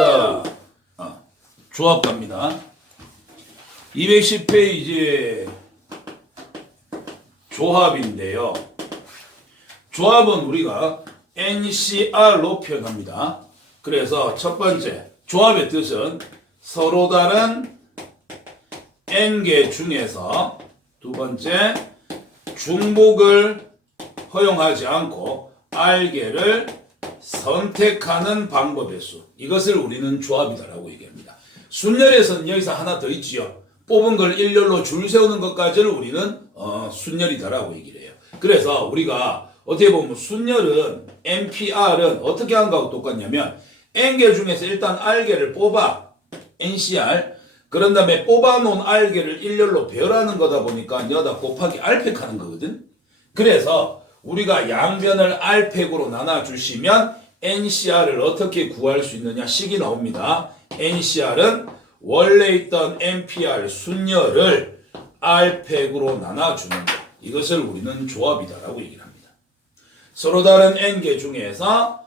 자, 조합 갑니다. 210페이지 조합인데요. 조합은 우리가 NCR로 표현합니다. 그래서 첫 번째 조합의 뜻은 서로 다른 N개 중에서 두 번째 중복을 허용하지 않고 R개를 선택하는 방법의 수. 이것을 우리는 조합이다라고 얘기합니다. 순열에서는 여기서 하나 더 있지요. 뽑은 걸 일렬로 줄 세우는 것까지를 우리는 순열이다라고 얘기를 해요. 그래서 우리가 어떻게 보면 순열은 NPR은 어떻게 하는 거하고 똑같냐면 N개 중에서 일단 R개를 뽑아 NCR 그런 다음에 뽑아놓은 R개를 일렬로 배열하는 거다 보니까 여기다 곱하기 R팩 하는 거거든. 그래서 우리가 양변을 R팩으로 나눠주시면 NCR을 어떻게 구할 수 있느냐 식이 나옵니다. NCR은 원래 있던 NPR 순열을 R팩으로 나눠주는 것. 이것을 우리는 조합이다라고 얘기를 합니다. 서로 다른 N개 중에서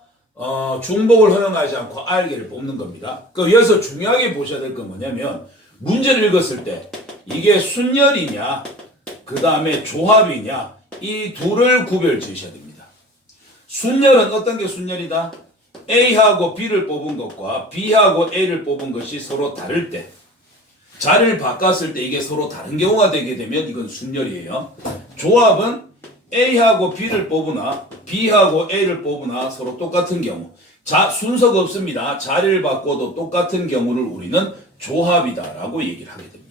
중복을 허용하지 않고 R개를 뽑는 겁니다. 여기서 중요하게 보셔야 될 건 뭐냐면 문제를 읽었을 때 이게 순열이냐 그 다음에 조합이냐 이 둘을 구별 지으셔야 됩니다. 순열은 어떤 게 순열이다? A하고 B를 뽑은 것과 B하고 A를 뽑은 것이 서로 다를 때 자리를 바꿨을 때 이게 서로 다른 경우가 되게 되면 이건 순열이에요. 조합은 A하고 B를 뽑으나 B하고 A를 뽑으나 서로 똑같은 경우 순서가 없습니다. 자리를 바꿔도 똑같은 경우를 우리는 조합이다라고 얘기를 하게 됩니다.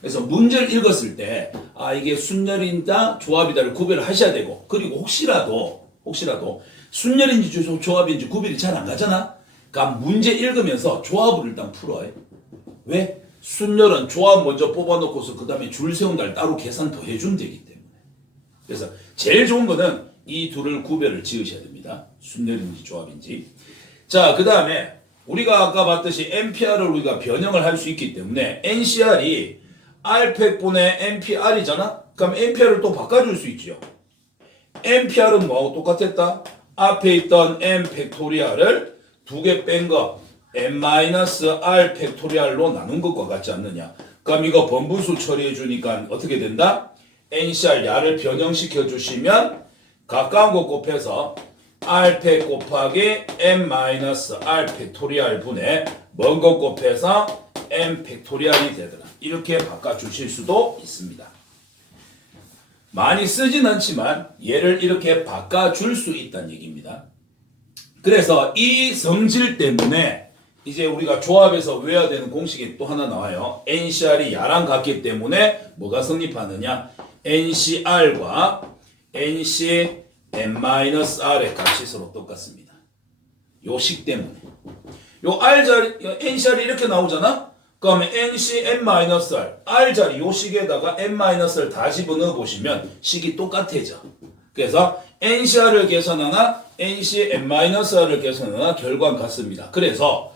그래서 문제를 읽었을 때 이게 순열이다 조합이다를 구별을 하셔야 되고 그리고 혹시라도 순열인지 조합인지 구별이 잘 안 가잖아. 그러니까 문제 읽으면서 조합을 일단 풀어요. 왜? 순열은 조합 먼저 뽑아놓고서 그 다음에 줄 세운 날 따로 계산 더 해주면 되기 때문에. 그래서 제일 좋은 거는 이 둘을 구별을 지으셔야 됩니다. 순열인지 조합인지. 자, 그 다음에 우리가 아까 봤듯이 NPR을 우리가 변형을 할 수 있기 때문에 NCR이 R팩분의 NPR이잖아? 그럼 NPR을 또 바꿔줄 수 있죠. NPR은 뭐하고 똑같았다? 앞에 있던 N 팩토리얼을 두 개 뺀 거 N-R 팩토리얼로 나눈 것과 같지 않느냐? 그럼 이거 번분수 처리해 주니까 어떻게 된다? NCR 야를 변형시켜 주시면 가까운 거 곱해서 R팩 곱하기 N-R 팩토리얼 분의 먼 거 곱해서 N 팩토리얼이 되더라. 이렇게 바꿔주실 수도 있습니다. 많이 쓰진 않지만 얘를 이렇게 바꿔줄 수 있다는 얘기입니다. 그래서 이 성질 때문에 이제 우리가 조합에서 외워야 되는 공식이 또 하나 나와요. NCR이 야랑 같기 때문에 뭐가 성립하느냐? NCR과 NCN-R의 값이 서로 똑같습니다. 요 식 때문에. 요 R 자리, NCR이 이렇게 나오잖아? 그러면 NCN-R, R 자리 요 식에다가 N-를 다 집어넣어 보시면 식이 똑같아져. 그래서 NCR을 계산하나 NCN-R을 계산하나 결과는 같습니다. 그래서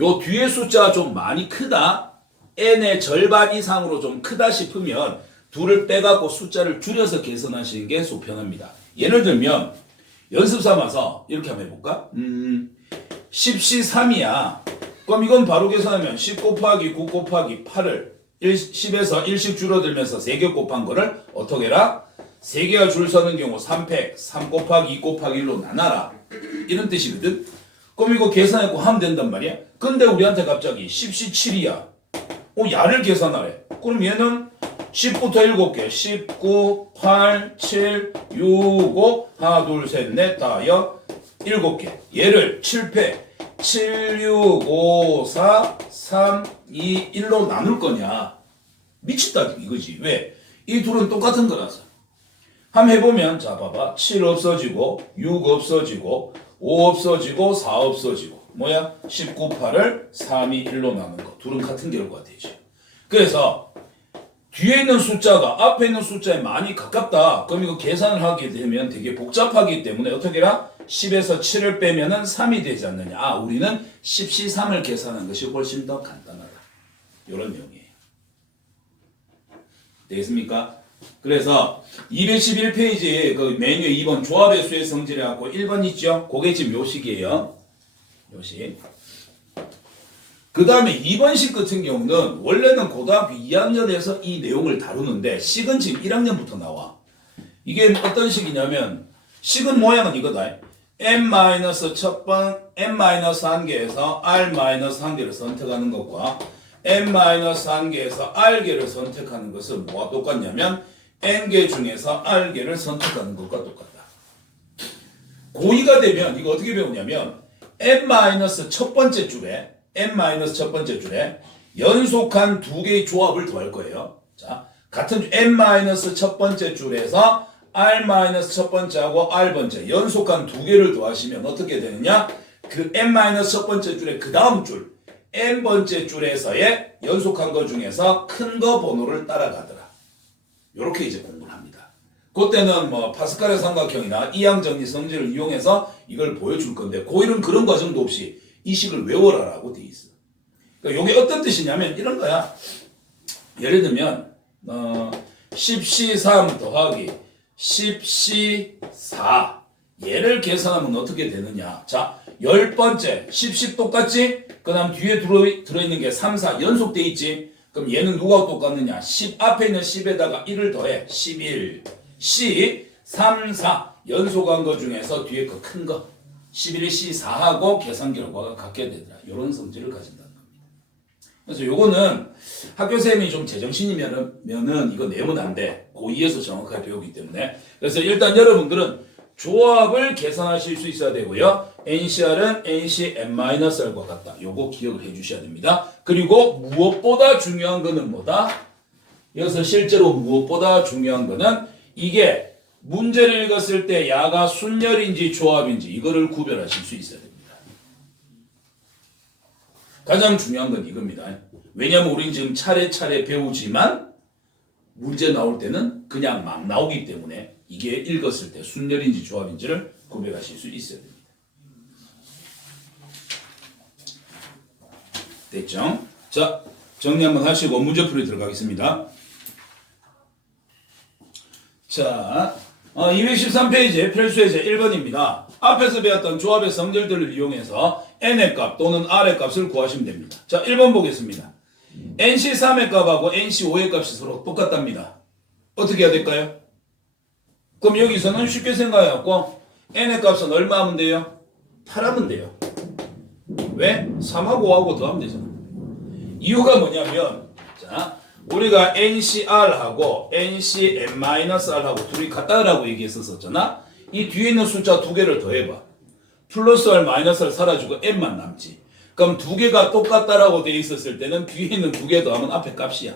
요 뒤에 숫자가 좀 많이 크다, N의 절반 이상으로 좀 크다 싶으면 둘을 빼갖고 숫자를 줄여서 계산하시는 게 소편합니다. 예를 들면 연습 삼아서 이렇게 한번 해볼까? 10시 3이야. 그럼 이건 바로 계산하면 10 곱하기 9 곱하기 8을 10에서 1씩 줄어들면서 3개 곱한 거를 어떻게 해라? 3개가 줄 서는 경우 3팩 3 곱하기 2 곱하기 1로 나눠라. 이런 뜻이거든. 그럼 이거 계산하고 하면 된단 말이야. 근데 우리한테 갑자기 10시 7이야. 야를 계산하래. 그럼 얘는 10부터 7개. 19, 8, 7, 6, 5, 하나, 둘, 셋, 넷, 다, 여, 7개. 얘를 7팩. 7, 6, 5, 4, 3, 2, 1로 나눌 거냐. 미쳤다 이거지. 왜? 이 둘은 똑같은 거라서. 한번 해보면 자 봐봐. 7 없어지고 6 없어지고 5 없어지고 4 없어지고 뭐야? 19, 8을 3, 2, 1로 나눈 거. 둘은 같은 결과가 되죠. 그래서 뒤에 있는 숫자가 앞에 있는 숫자에 많이 가깝다. 그럼 이거 계산을 하게 되면 되게 복잡하기 때문에 어떻게 해라? 10에서 7을 빼면은 3이 되지 않느냐. 우리는 10시 3을 계산한 것이 훨씬 더 간단하다. 이런 내용이에요. 되겠습니까? 그래서 211페이지에 그 메뉴 2번 조합의 수의 성질에 갖고 1번 있죠? 그게 지금 요식이에요. 요식. 그 다음에 2번식 같은 경우는 원래는 고등학교 2학년에서 이 내용을 다루는데 식은 지금 1학년부터 나와. 이게 어떤 식이냐면 식은 모양은 이거다. n-1개에서 r-1개를 선택하는 것과 n-1개에서 r개를 선택하는 것은 뭐가 똑같냐면 n개 중에서 r개를 선택하는 것과 똑같다. 고2가 되면 이거 어떻게 배우냐면 n-첫 번째 줄에 연속한 두 개의 조합을 더할 거예요. 자, 같은 n-첫 번째 줄에서 r-첫 번째하고 r번째 연속한 두 개를 더하시면 어떻게 되느냐? 그 n-첫 번째 줄의 그 다음 줄 n번째 줄에서의 연속한 것 중에서 큰 거 번호를 따라가더라. 요렇게 이제 공부를 합니다. 그때는 뭐 파스칼의 삼각형이나 이항정리 성질을 이용해서 이걸 보여줄 건데 고1은 그런 과정도 없이 이 식을 외워라라고 돼 있어. 그러니까 이게 어떤 뜻이냐면 이런 거야. 예를 들면 10C3 더하기 10C4 얘를 계산하면 어떻게 되느냐. 자, 10번째 10씩 똑같지? 그 다음 뒤에 들어있는 게 3, 4 연속돼 있지? 그럼 얘는 누가 똑같느냐? 10 앞에 있는 10에다가 1을 더해 11 C 3, 4 연속한 거 중에서 뒤에 거 큰 거 11, C4하고 계산 결과가 같게 되더라. 이런 성질을 가진다는 겁니다. 그래서 요거는 학교쌤이 좀 제정신이면은 이거 내면 안 돼. 고2에서 정확하게 배우기 때문에. 그래서 일단 여러분들은 조합을 계산하실 수 있어야 되고요. NCR은 NC n-R과 같다. 요거 기억을 해 주셔야 됩니다. 그리고 무엇보다 중요한 거는 뭐다? 여기서 실제로 무엇보다 중요한 거는 이게 문제를 읽었을 때 야가 순열인지 조합인지 이거를 구별하실 수 있어야 됩니다. 가장 중요한 건 이겁니다. 왜냐하면 우리는 지금 차례차례 배우지만 문제 나올 때는 그냥 막 나오기 때문에 이게 읽었을 때 순열인지 조합인지를 구별하실 수 있어야 됩니다. 됐죠? 자, 정리 한번 하시고 문제풀이 들어가겠습니다. 자, 213페이지 필수예제 1번입니다. 앞에서 배웠던 조합의 성질들을 이용해서 n의 값 또는 r의 값을 구하시면 됩니다. 자, 1번 보겠습니다. nc3의 값하고 nc5의 값이 서로 똑같답니다. 어떻게 해야 될까요? 그럼 여기서는 쉽게 생각해갖고 n의 값은 얼마 하면 돼요? 8 하면 돼요. 왜? 3하고 5하고 더하면 되잖아. 이유가 뭐냐면 우리가 NCR하고 NCn-R하고 둘이 같다라고 얘기했었잖아. 이 뒤에 있는 숫자 두 개를 더해봐. 플러스 R, 마이너스 R 사라지고 n만 남지. 그럼 두 개가 똑같다라고 돼 있었을 때는 뒤에 있는 두 개 더하면 앞에 값이야.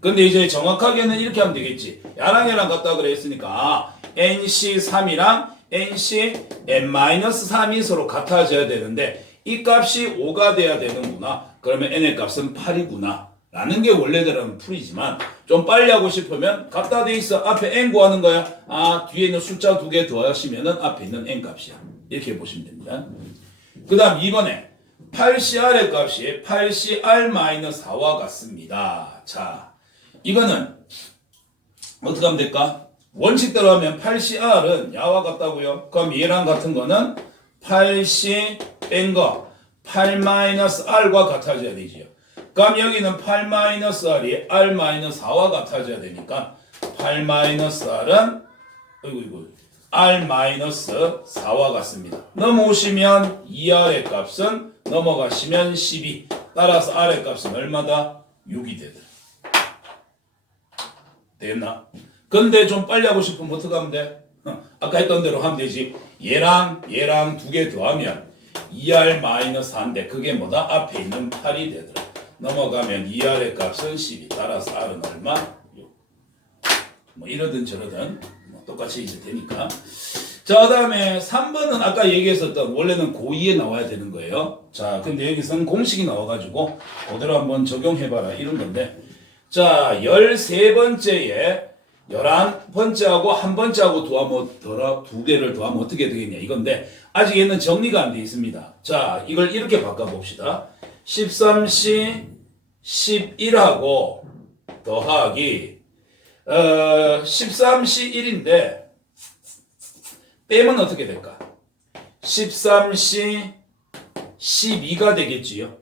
근데 이제 정확하게는 이렇게 하면 되겠지. 야랑 얘랑 같다 그랬으니까 NC3이랑 NCn-3이 서로 같아져야 되는데 이 값이 5가 돼야 되는구나. 그러면 n의 값은 8이구나. 라는 게 원래대로는 풀이지만 좀 빨리 하고 싶으면 같다 돼 있어. 앞에 n 구하는 거야. 아, 뒤에 있는 숫자 두 개 더하시면은 앞에 있는 n 값이야. 이렇게 보시면 됩니다. 그 다음 2번에 8CR의 값이 8CR-4와 같습니다. 자, 이거는 어떻게 하면 될까? 원칙대로 하면 8CR은 야와 같다고요. 그럼 얘랑 같은 거는 8C 뺀 거 8-R과 같아져야 되지요. 그럼 여기는 8-R이 R-4와 같아져야 되니까 8-R은 R-4와 같습니다. 넘어오시면 2R의 값은 넘어가시면 12. 따라서 R의 값은 얼마다? 6이 되더라. 됐나? 근데 좀 빨리 하고 싶으면 어떻게 하면 돼? 아까 했던 대로 하면 되지. 얘랑 두 개 더하면 2R-4인데 그게 뭐다? 앞에 있는 8이 되더라. 넘어가면 2R의 값은 12. 따라서 R은 얼마? 6. 뭐 이러든 저러든 뭐 똑같이 이제 되니까. 자, 그 다음에 3번은 아까 얘기했었던 원래는 고2에 나와야 되는 거예요. 자, 근데 여기서는 공식이 나와가지고 그대로 한번 적용해봐라 이런 건데. 자, 13번째에 11번째하고 한 번째하고 두 개를 더하면 어떻게 되겠냐 이건데 아직 얘는 정리가 안 돼 있습니다. 자, 이걸 이렇게 바꿔봅시다. 13C 11하고 더하기 13C 1인데 빼면 어떻게 될까? 13C 12가 되겠지요.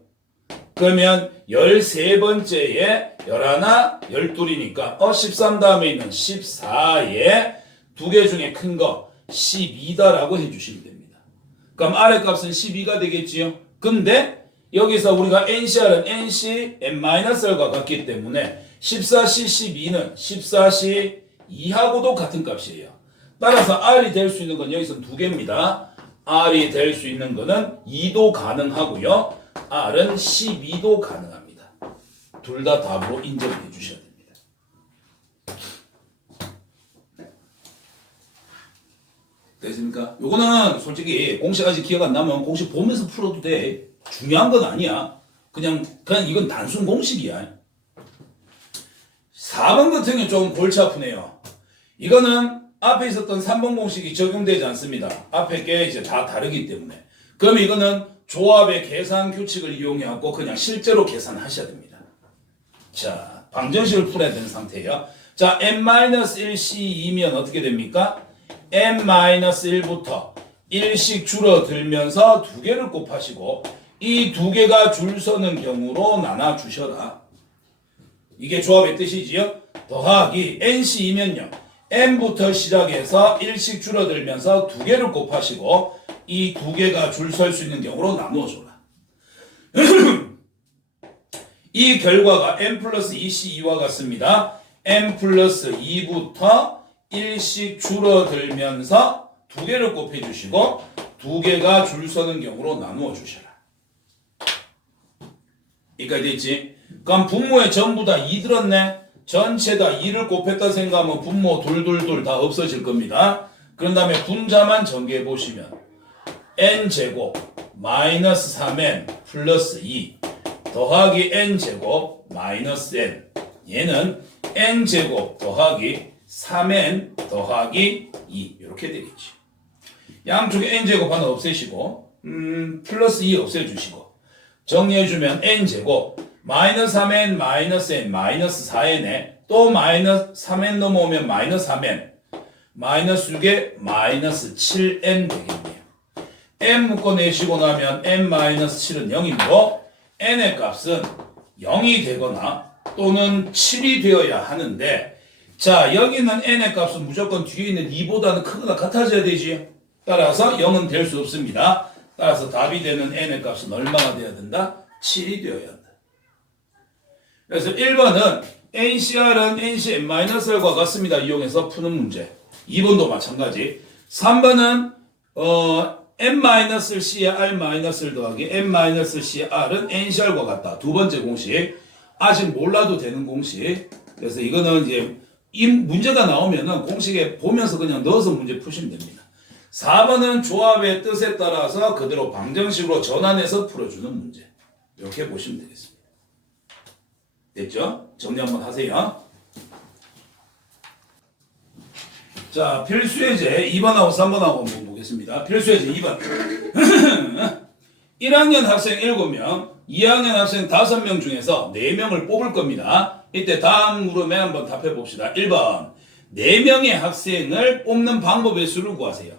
그러면 13번째에 11, 12이니까 13 다음에 있는 14에 두 개 중에 큰 거 12다라고 해주시면 됩니다. 그럼 아래 값은 12가 되겠지요. 근데 여기서 우리가 NCR은 NC n-R과 같기 때문에 14C12는 14C2하고도 같은 값이에요. 따라서 R이 될 수 있는 건 여기서 두 개입니다. R이 될 수 있는 거는 2도 가능하고요. R은 12도 가능합니다. 둘 다 답으로 인정해 주셔야 됩니다. 됐습니까? 요거는 솔직히 공식 아직 기억 안 나면 공식 보면서 풀어도 돼. 중요한 건 아니야. 그냥 이건 단순 공식이야. 4번 같은 경우는 좀 골치 아프네요. 이거는 앞에 있었던 3번 공식이 적용되지 않습니다. 앞에 게 이제 다 다르기 때문에. 그럼 이거는 조합의 계산 규칙을 이용해갖고 그냥 실제로 계산하셔야 됩니다. 자, 방정식을 풀어야 되는 상태예요. 자, n-1c2면 어떻게 됩니까? n-1부터 1씩 줄어들면서 두 개를 곱하시고 이 두 개가 줄 서는 경우로 나눠주셔라. 이게 조합의 뜻이지요. 더하기 nc2면요. n부터 시작해서 1씩 줄어들면서 두 개를 곱하시고 이 두 개가 줄 설 수 있는 경우로 나누어줘라. 이 결과가 n 플러스 2c2와 같습니다. n 플러스 2부터 1씩 줄어들면서 두 개를 곱해주시고 두 개가 줄 서는 경우로 나누어 주셔라. 여기까지 됐지? 그럼 분모에 전부 다 2 들었네? 전체 다 2를 곱했다 생각하면 분모 둘둘둘 다 없어질 겁니다. 그런 다음에 분자만 전개해 보시면 n제곱 마이너스 3n 플러스 2 더하기 n제곱 마이너스 n 얘는 n제곱 더하기 3n 더하기 2 이렇게 되겠지. 양쪽에 n제곱 하나 없애시고 플러스 2 없애주시고 정리해주면 n제곱 마이너스 3n 마이너스 n 마이너스 4n에 또 마이너스 3n 넘어오면 마이너스 3n 마이너스 6에 마이너스 7n 되겠네요. n 묶어내시고 나면 n 마이너스 7은 0이므로 n의 값은 0이 되거나 또는 7이 되어야 하는데 자 여기는 n의 값은 무조건 뒤에 있는 2보다는 크거나 같아져야 되지. 따라서 0은 될 수 없습니다. 따라서 답이 되는 n의 값은 얼마가 되어야 된다? 7이 되어야 한다. 그래서 1번은 NCR은 NC n-R과 같습니다. 이용해서 푸는 문제. 2번도 마찬가지. 3번은 n-C에 r-를 더하기 n-C에 r은 NCR과 같다. 두 번째 공식. 아직 몰라도 되는 공식. 그래서 이거는 이제 이 문제가 나오면은 공식에 보면서 그냥 넣어서 문제 푸시면 됩니다. 4번은 조합의 뜻에 따라서 그대로 방정식으로 전환해서 풀어주는 문제. 이렇게 보시면 되겠습니다. 됐죠? 정리 한번 하세요. 자, 필수예제 2번하고 3번하고 한번 보겠습니다. 필수예제 2번. 1학년 학생 7명, 2학년 학생 5명 중에서 4명을 뽑을 겁니다. 이때 다음 물음에 한번 답해 봅시다. 1번. 4명의 학생을 뽑는 방법의 수를 구하세요.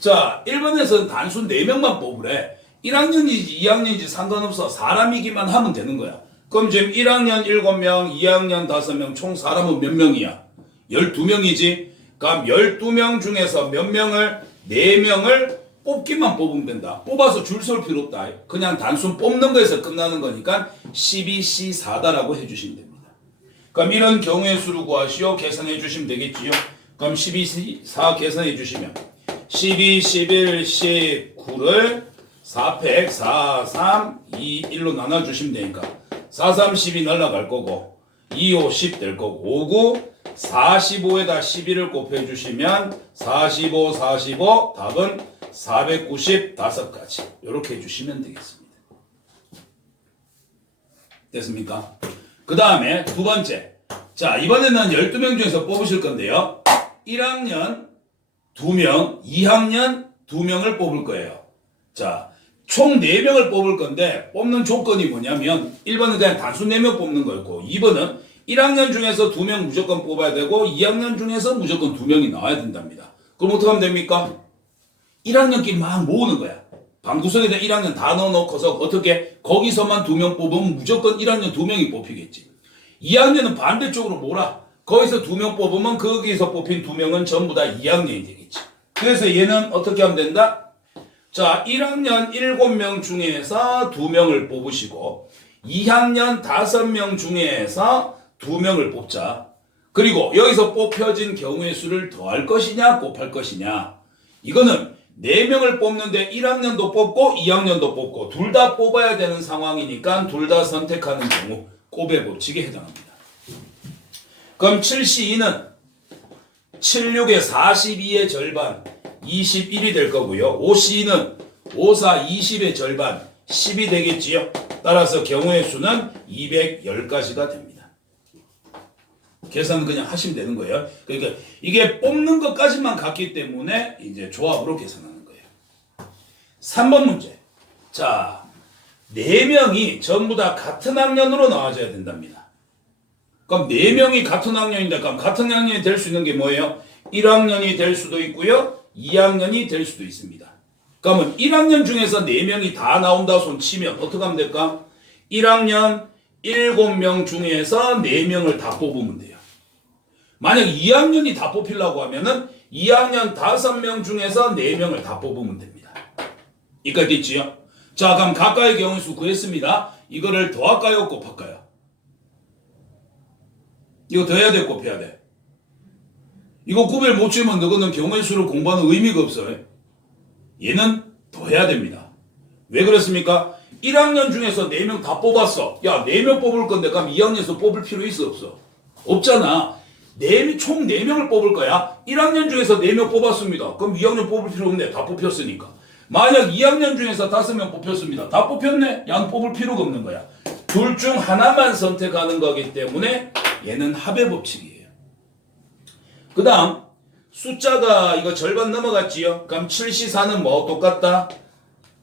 자, 1번에서는 단순 4명만 뽑으래. 1학년이지 2학년이지 상관없어. 사람이기만 하면 되는 거야. 그럼 지금 1학년 7명, 2학년 5명, 총 사람은 몇 명이야? 12명이지? 그럼 12명 중에서 몇 명을, 4명을 뽑기만 뽑으면 된다. 뽑아서 줄 설 필요 없다. 그냥 단순 뽑는 거에서 끝나는 거니까 12C4다라고 해주시면 됩니다. 그럼 이런 경우의 수를 구하시오. 계산해 주시면 되겠지요. 그럼 12C4 계산해 주시면 12, 11, 19를 4팩, 4, 3, 2, 1로 나눠주시면 되니까 4, 3, 10이 날라갈 거고 2, 5, 10 될 거고 5, 9, 45에다 11을 곱해주시면 45, 45 답은 495가지 이렇게 해주시면 되겠습니다. 됐습니까? 그 다음에 두 번째. 자, 이번에는 12명 중에서 뽑으실 건데요. 1학년 2명, 2학년 2명을 뽑을 거예요. 자, 총 4명을 뽑을 건데 뽑는 조건이 뭐냐면 1번은 그냥 단순 4명 뽑는 거였고 2번은 1학년 중에서 2명 무조건 뽑아야 되고 2학년 중에서 무조건 2명이 나와야 된답니다. 그럼 어떻게 하면 됩니까? 1학년끼리 막 모으는 거야. 방구석에다 1학년 다 넣어놓고서 어떻게 거기서만 2명 뽑으면 무조건 1학년 2명이 뽑히겠지. 2학년은 반대쪽으로 몰아. 거기서 2명 뽑으면 거기서 뽑힌 2명은 전부 다 2학년이 되겠지. 그래서 얘는 어떻게 하면 된다? 자, 1학년 7명 중에서 2명을 뽑으시고 2학년 5명 중에서 2명을 뽑자. 그리고 여기서 뽑혀진 경우의 수를 더할 것이냐 곱할 것이냐. 이거는 4명을 뽑는데 1학년도 뽑고 2학년도 뽑고 둘 다 뽑아야 되는 상황이니까 둘 다 선택하는 경우 곱의 법칙에 해당합니다. 그럼 7C2는 76의 42의 절반 21이 될 거고요. 5C2는 54, 20의 절반 10이 되겠지요. 따라서 경우의 수는 210가지가 됩니다. 계산은 그냥 하시면 되는 거예요. 그러니까 이게 뽑는 것까지만 갔기 때문에 이제 조합으로 계산하는 거예요. 3번 문제. 자, 4명이 전부 다 같은 학년으로 나와줘야 된답니다. 그럼 4명이 같은 학년인데 그럼 같은 학년이 될 수 있는 게 뭐예요? 1학년이 될 수도 있고요. 2학년이 될 수도 있습니다. 그러면 1학년 중에서 4명이 다 나온다 손 치면 어떻게 하면 될까? 1학년 7명 중에서 4명을 다 뽑으면 돼요. 만약 2학년이 다 뽑히려고 하면은 2학년 5명 중에서 4명을 다 뽑으면 됩니다. 이까지 됐지요? 자, 그럼 각각의 경우의 수 구했습니다. 이거를 더할까요? 곱할까요? 이거 더해야 돼? 곱해야 돼? 이거 구별 못 치면 너거는 경우의 수를 공부하는 의미가 없어요. 얘는 더해야 됩니다. 왜 그렇습니까? 1학년 중에서 4명 다 뽑았어. 야, 4명 뽑을 건데 그럼 2학년에서 뽑을 필요 있어 없어? 없잖아. 총 4명을 뽑을 거야. 1학년 중에서 4명 뽑았습니다. 그럼 2학년 뽑을 필요 없네. 다 뽑혔으니까. 만약 2학년 중에서 5명 뽑혔습니다. 다 뽑혔네. 양 뽑을 필요가 없는 거야. 둘 중 하나만 선택하는 거기 때문에 얘는 합의 법칙이에요. 그 다음 숫자가 이거 절반 넘어갔지요. 그럼 7C4는 뭐 똑같다?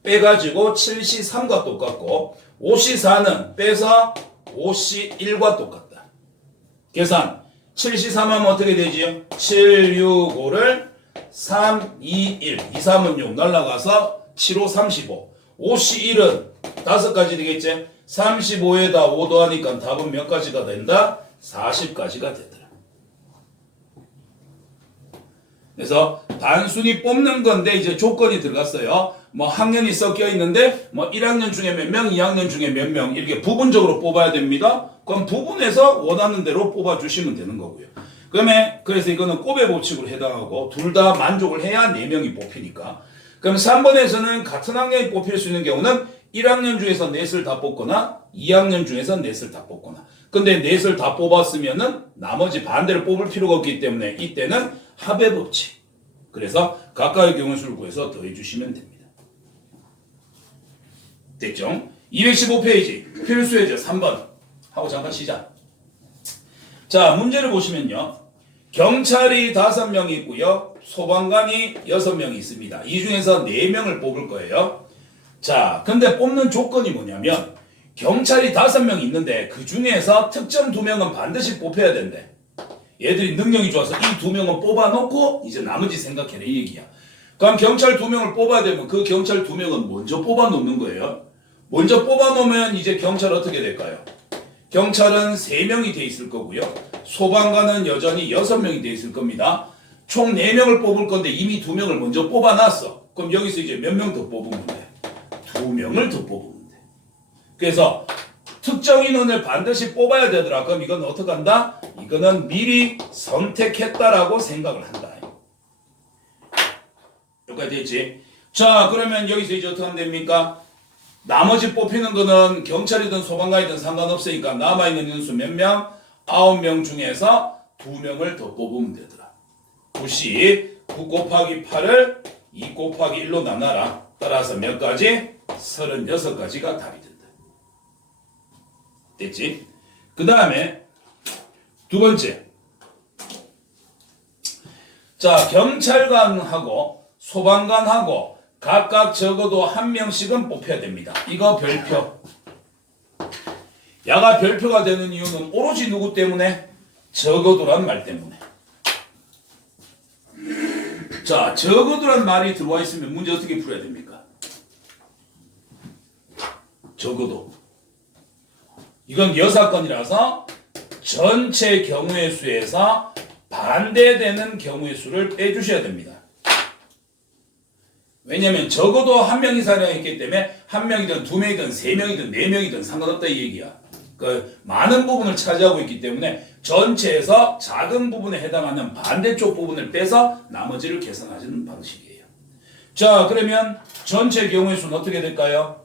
빼가지고 7C3과 똑같고 5C4는 빼서 5C1과 똑같다. 계산 7C3 하면 어떻게 되지요? 7, 6, 5를 3, 2, 1 2, 3은 6 날라가서 7, 5, 35 5C1은 5가지 되겠지? 35에다 5 더하니까 답은 몇 가지가 된다? 40가지가 되더라. 그래서 단순히 뽑는 건데 이제 조건이 들어갔어요. 뭐 학년이 섞여 있는데 뭐 1학년 중에 몇 명, 2학년 중에 몇 명 이렇게 부분적으로 뽑아야 됩니다. 그럼 부분에서 원하는 대로 뽑아주시면 되는 거고요. 그래서 이거는 곱의 법칙으로 해당하고 둘 다 만족을 해야 4명이 뽑히니까. 그럼 3번에서는 같은 학년이 뽑힐 수 있는 경우는 1학년 중에서 넷을 다 뽑거나 2학년 중에서 넷을 다 뽑거나. 근데 넷을 다 뽑았으면은 나머지 반대를 뽑을 필요가 없기 때문에 이때는 합의 법칙. 그래서 각각의 경우 수를 구해서 더해 주시면 됩니다. 됐죠? 215페이지 필수예제 3번 하고 잠깐 쉬자. 자, 문제를 보시면요. 경찰이 5명이 있고요. 소방관이 6명이 있습니다. 이 중에서 4명을 뽑을 거예요. 자, 근데 뽑는 조건이 뭐냐면 경찰이 5명 있는데 그 중에서 특정 2명은 반드시 뽑혀야 된대. 얘들이 능력이 좋아서 이 2명은 뽑아놓고 이제 나머지 생각해라 이 얘기야. 그럼 경찰 2명을 뽑아야 되면 그 경찰 2명은 먼저 뽑아놓는 거예요. 먼저 뽑아놓으면 이제 경찰 어떻게 될까요? 경찰은 3명이 돼 있을 거고요. 소방관은 여전히 6명이 돼 있을 겁니다. 총 4명을 뽑을 건데 이미 2명을 먼저 뽑아놨어. 그럼 여기서 이제 몇 명 더 뽑으면 돼? 2명을 더 뽑으면 돼. 그래서 특정 인원을 반드시 뽑아야 되더라. 그럼 이건 어떻게 한다? 이거는 미리 선택했다라고 생각을 한다. 여기까지 됐지? 자, 그러면 여기서 이제 어떻게 하면 됩니까? 나머지 뽑히는 거는 경찰이든 소방관이든 상관없으니까 남아있는 인수 몇 명? 9명 중에서 2명을 더 뽑으면 되더라. 9 곱하기 8을 2 곱하기 1로 나눠라. 따라서 몇 가지? 36가지가 답이 된다. 됐지? 그 다음에 두 번째. 자, 경찰관하고 소방관하고 각각 적어도 1명씩은 뽑혀야 됩니다. 이거 별표. 야가 별표가 되는 이유는 오로지 누구 때문에? 적어도란 말 때문에. 자, 적어도란 말이 들어와 있으면 문제 어떻게 풀어야 됩니까? 적어도. 이건 여사건이라서 전체 경우의 수에서 반대되는 경우의 수를 빼주셔야 됩니다. 왜냐면 적어도 한 명 이상이 있기 때문에 한 명이든 두 명이든 세 명이든 네 명이든 상관없다 이 얘기야. 그 많은 부분을 차지하고 있기 때문에 전체에서 작은 부분에 해당하는 반대쪽 부분을 빼서 나머지를 계산하시는 방식이에요. 자, 그러면 전체 경우의 수는 어떻게 될까요?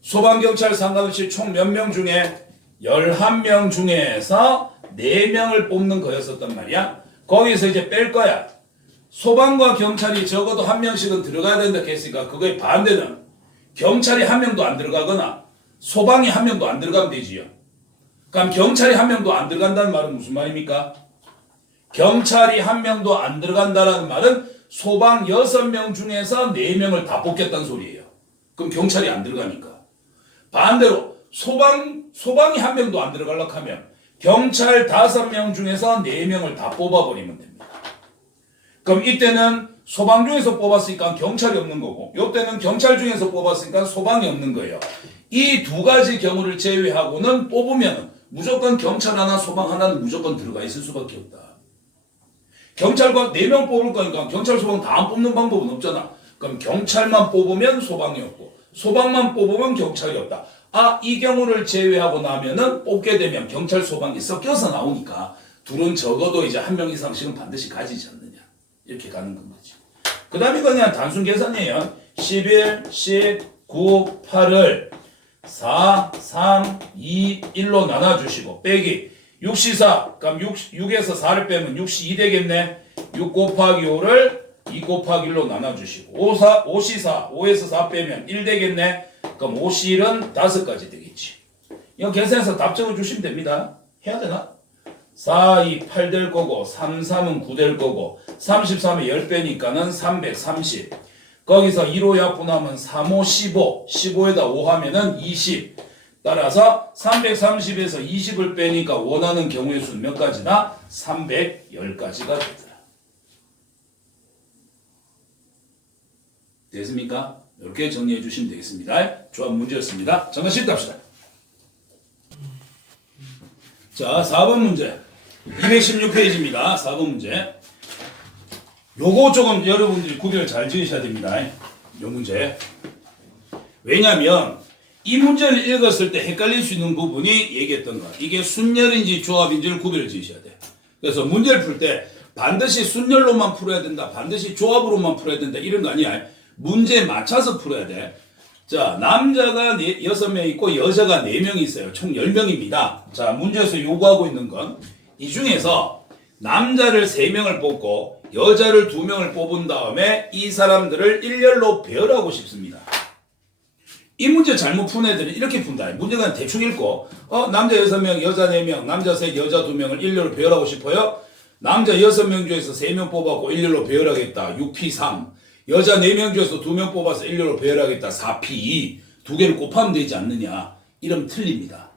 소방경찰 상관없이 총 몇 명 중에 11명 중에서 4명을 뽑는 거였었단 말이야. 거기서 이제 뺄 거야. 소방과 경찰이 적어도 한 명씩은 들어가야 된다 했으니까 그거의 반대는 경찰이 한 명도 안 들어가거나 소방이 한 명도 안 들어가면 되지요. 그럼 경찰이 한 명도 안 들어간다는 말은 무슨 말입니까? 경찰이 한 명도 안 들어간다는 말은 소방 6명 중에서 4명을 다 뽑겠다는 소리예요. 그럼 경찰이 안 들어가니까. 반대로 소방이 한 명도 안 들어가려고 하면 경찰 5명 중에서 4명을 다 뽑아버리면 됩니다. 그럼 이때는 소방 중에서 뽑았으니까 경찰이 없는 거고 이때는 경찰 중에서 뽑았으니까 소방이 없는 거예요. 이 두 가지 경우를 제외하고는 뽑으면 무조건 경찰 하나 소방 하나는 무조건 들어가 있을 수밖에 없다. 경찰과 4명 뽑을 거니까 경찰 소방 다 안 뽑는 방법은 없잖아. 그럼 경찰만 뽑으면 소방이 없고 소방만 뽑으면 경찰이 없다. 아, 이 경우를 제외하고 나면은 뽑게 되면 경찰 소방이 섞여서 나오니까 둘은 적어도 이제 한 명 이상씩은 반드시 가지지 않느냐. 이렇게 가는 건 거지. 그 다음에 그냥 단순 계산이에요. 11, 10, 9, 8을 4, 3, 2, 1로 나눠주시고 빼기 6시4 그럼 6에서 4를 빼면 6시2 되겠네. 6 곱하기 5를 2 곱하기 1로 나눠주시고 5시4 5에서 4 빼면 1 되겠네. 그럼 5시1은 5가지 되겠지. 이거 계산해서 답 적어주시면 됩니다. 해야 되나? 4, 2, 8 될 거고 3, 3은 9 될 거고 33에 10배니까는 330 거기서 2로 약분하면 3, 5, 15 15에다 5 하면은 20 따라서 330에서 20을 빼니까 원하는 경우의 수는 몇 가지나? 310가지가 되더라. 됐습니까? 이렇게 정리해 주시면 되겠습니다. 조합 문제였습니다. 잠깐 쉴다 합시다. 자, 4번 문제. 216페이지입니다. 4번 문제. 요거 조금 여러분들이 구별 잘 지으셔야 됩니다. 요 문제. 왜냐면 이 문제를 읽었을 때 헷갈릴 수 있는 부분이 얘기했던 거. 이게 순열인지 조합인지를 구별을 지으셔야 돼. 그래서 문제를 풀 때 반드시 순열로만 풀어야 된다. 반드시 조합으로만 풀어야 된다. 이런 거 아니야. 문제에 맞춰서 풀어야 돼. 자, 남자가 6명 있고 여자가 4명이 있어요. 총 10명입니다. 자, 문제에서 요구하고 있는 건 이 중에서 남자를 3명을 뽑고 여자를 2명을 뽑은 다음에 이 사람들을 일렬로 배열하고 싶습니다. 이 문제 잘못 푼 애들은 이렇게 푼다. 문제는 대충 읽고 남자 6명, 여자 4명, 남자 3, 여자 2명을 일렬로 배열하고 싶어요. 남자 6명 중에서 3명 뽑았고 일렬로 배열하겠다. 6P3. 여자 4명 중에서 2명 뽑아서 일렬로 배열하겠다. 4P2. 두 개를 곱하면 되지 않느냐. 이러면 틀립니다.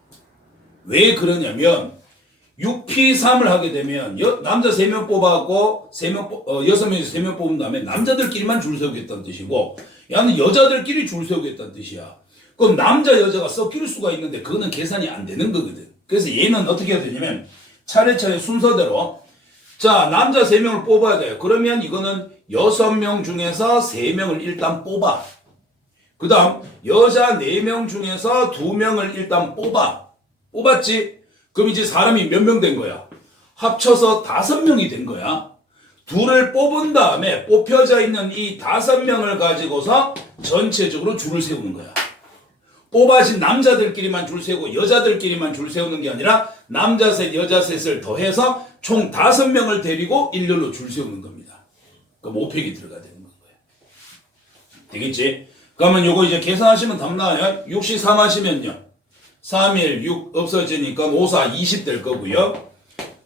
왜 그러냐면 6P3을 하게 되면 남자 3명 뽑아갖고 6명에서 3명 뽑은 다음에 남자들끼리만 줄 세우겠다는 뜻이고 야는 여자들끼리 줄 세우겠다는 뜻이야. 그럼 남자 여자가 섞일 수가 있는데 그거는 계산이 안 되는 거거든. 그래서 얘는 어떻게 해야 되냐면 차례차례 순서대로 자, 남자 3명을 뽑아야 돼요. 그러면 이거는 6명 중에서 3명을 일단 뽑아. 그 다음 여자 4명 중에서 2명을 일단 뽑아. 뽑았지? 그럼 이제 사람이 몇 명 된 거야? 합쳐서 5명이 된 거야. 둘을 뽑은 다음에 뽑혀져 있는 이 5명을 가지고서 전체적으로 줄을 세우는 거야. 뽑아진 남자들끼리만 줄 세우고 여자들끼리만 줄 세우는 게 아니라 남자 셋, 여자 셋을 더해서 총 5명을 데리고 일렬로 줄 세우는 겁니다. 그럼 5팩이 들어가야 되는 거예요. 되겠지? 그러면 요거 이제 계산하시면 답 나와요. 63 하시면요. 3, 1, 6 없어지니까 5, 4, 20 될 거고요.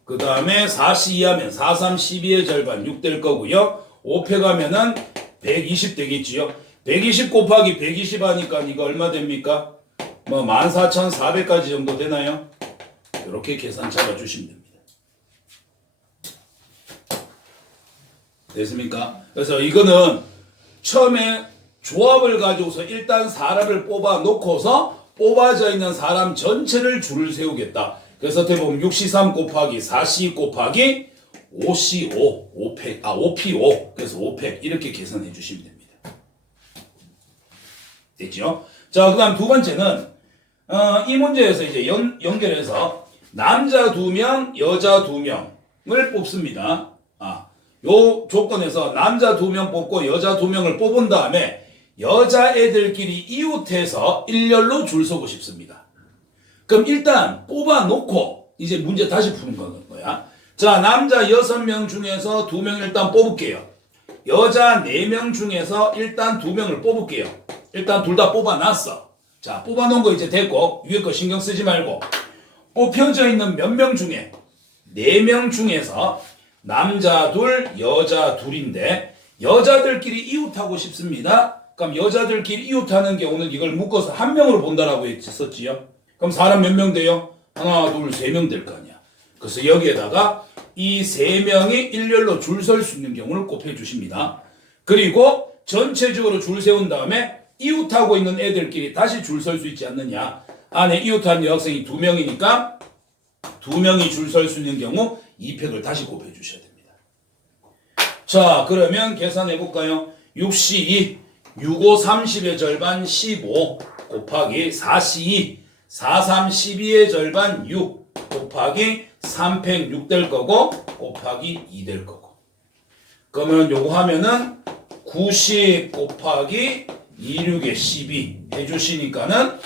그 다음에 4C 하면 4, 3, 12의 절반 6 될 거고요. 5팩 하면은 120 되겠지요. 120 곱하기 120 하니까 이거 얼마 됩니까? 뭐 14,400까지 정도 되나요? 이렇게 계산 잡아주시면 됩니다. 됐습니까? 그래서 이거는 처음에 조합을 가지고서 일단 사람을 뽑아 놓고서 뽑아져 있는 사람 전체를 줄을 세우겠다. 그래서 어떻게 보면 6C3 곱하기 4C 곱하기 5C5, 5P5. 그래서 5팩 이렇게 계산해 주시면 됩니다. 됐죠? 자, 그 다음 두 번째는 이 문제에서 이제 연결해서 남자 2명, 여자 2명을 뽑습니다. 요 조건에서 남자 2명 뽑고 여자 2명을 뽑은 다음에 여자애들끼리 이웃해서 일렬로 줄 서고 싶습니다. 그럼 일단 뽑아놓고 이제 문제 다시 푸는 거야. 자, 남자 6명 중에서 2명 일단 뽑을게요. 여자 4명 중에서 일단 2명을 뽑을게요. 일단 둘 다 뽑아놨어. 자, 뽑아놓은 거 이제 됐고 위에 거 신경 쓰지 말고 뽑혀져 있는 몇 명 중에 4명 중에서 남자 둘, 여자 둘인데 여자들끼리 이웃하고 싶습니다. 그럼 여자들끼리 이웃하는 경우는 이걸 묶어서 한 명으로 본다라고 했었지요. 그럼 사람 몇 명 돼요? 하나, 둘, 3명 될 거 아니야. 그래서 여기에다가 이 3명이 일렬로 줄 설 수 있는 경우를 곱해 주십니다. 그리고 전체적으로 줄 세운 다음에 이웃하고 있는 애들끼리 다시 줄 설 수 있지 않느냐. 안에 이웃한 여학생이 2명이니까 2명이 줄 설 수 있는 경우 2팩을 다시 곱해 주셔야 됩니다. 자, 그러면 계산해 볼까요? 6C2, 65, 30의 절반 15 곱하기 4C2, 43, 12의 절반 6 곱하기 3팩 6 될 거고 곱하기 2 될 거고. 그러면 요거 하면은 90 곱하기 26에 12 해주시니까는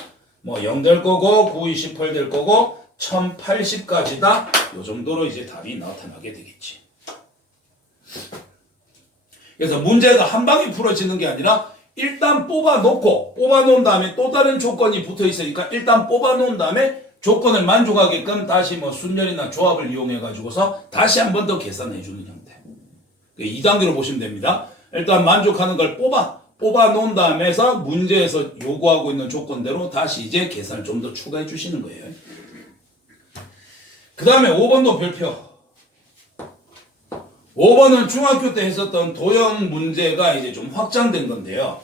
뭐 0 될 거고 9, 28 될 거고 1080까지다. 요 정도로 이제 답이 나타나게 되겠지. 그래서 문제가 한 방에 풀어지는 게 아니라 일단 뽑아놓은 다음에 또 다른 조건이 붙어 있으니까 일단 뽑아놓은 다음에 조건을 만족하게끔 다시 뭐 순열이나 조합을 이용해 가지고서 다시 한 번 더 계산해 주는 형태. 2단계로 보시면 됩니다. 일단 만족하는 걸 뽑아놓은 다음에서 문제에서 요구하고 있는 조건대로 다시 이제 계산을 좀 더 추가해 주시는 거예요. 그 다음에 5번도 별표. 5번은 중학교 때 했었던 도형 문제가 이제 좀 확장된 건데요.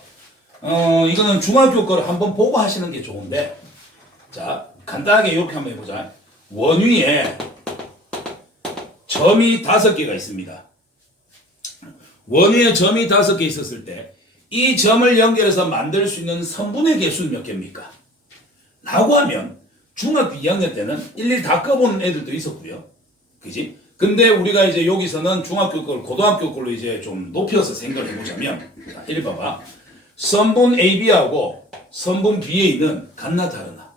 이거는 중학교 거를 한번 보고 하시는 게 좋은데, 자, 간단하게 이렇게 한번 해보자. 원위에 점이 5개가 있습니다. 원위에 점이 5개 있었을 때, 이 점을 연결해서 만들 수 있는 선분의 개수는 몇 개입니까? 라고 하면, 중학교 2학년 때는 일일이 다 꺼보는 애들도 있었고요. 그지? 근데 우리가 이제 여기서는 중학교 걸 고등학교 걸로 이제 좀 높여서 생각을 해보자면, 자, 이리 봐봐. 선분 AB하고 선분 BA는 같나 다르나?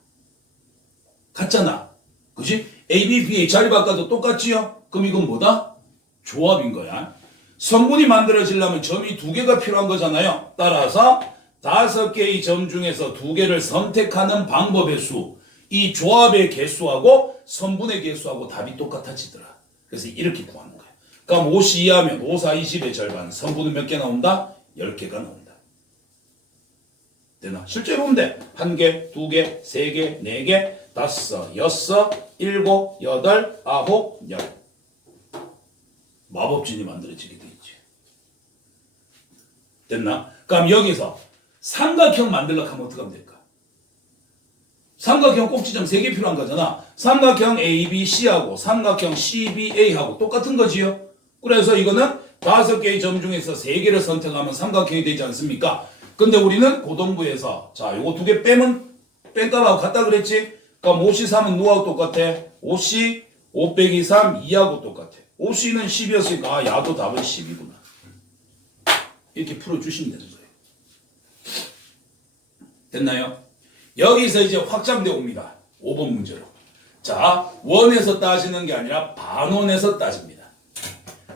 같잖아. 그지? AB, BA 자리 바꿔도 똑같지요? 그럼 이건 뭐다? 조합인 거야. 선분이 만들어지려면 점이 2개가 필요한 거잖아요. 따라서 5개의 점 중에서 2개를 선택하는 방법의 수, 이 조합의 개수하고 선분의 개수하고 답이 똑같아지더라. 그래서 이렇게 구하는 거야. 그럼 52 하면 5, 4, 20의 절반. 선분은 몇 개 나온다? 10개가 나온다. 되나? 실제로 보면 돼. 1개, 2개, 3개, 4개, 5, 6, 7, 8, 9, 10. 마법진이 만들어지게 돼 있지. 됐나? 그럼 여기서 삼각형 만들려고 하면 어떻게 하면 될까? 삼각형 꼭지점 3개 필요한 거잖아. 삼각형 ABC하고 삼각형 CBA하고 똑같은 거지요. 그래서 이거는 5개의 점 중에서 3개를 선택하면 삼각형이 되지 않습니까? 근데 우리는 고등부에서 자, 요거 2개 빼면 뺀값하고 같다 그랬지? 그럼 5C3은 누구하고 똑같아? 5C 5 빼기 3 2하고 똑같아. 5C는 10이었으니까 아, 야도 답은 10이구나. 이렇게 풀어주시면 되는 거예요. 됐나요? 여기서 이제 확장되어 옵니다. 5번 문제로. 자, 원에서 따지는 게 아니라 반원에서 따집니다.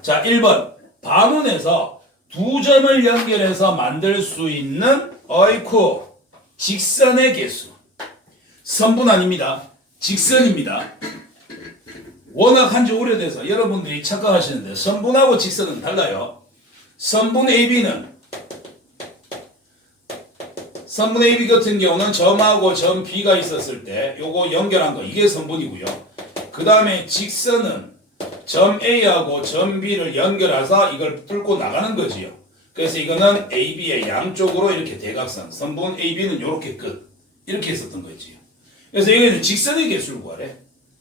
자, 1번. 반원에서 두 점을 연결해서 만들 수 있는 어이쿠 직선의 개수. 선분 아닙니다. 직선입니다. 워낙 한지 오래돼서 여러분들이 착각하시는데 선분하고 직선은 달라요. 선분 AB 같은 경우는 점하고 점 B가 있었을 때 요거 연결한 거 이게 선분이고요. 그 다음에 직선은 점 A하고 점 B를 연결해서 이걸 뚫고 나가는 거지요. 그래서 이거는 AB의 양쪽으로 이렇게 대각선. 선분 AB는 요렇게 끝. 이렇게 했었던 거지. 그래서 여기는 직선의 개수를 구하래.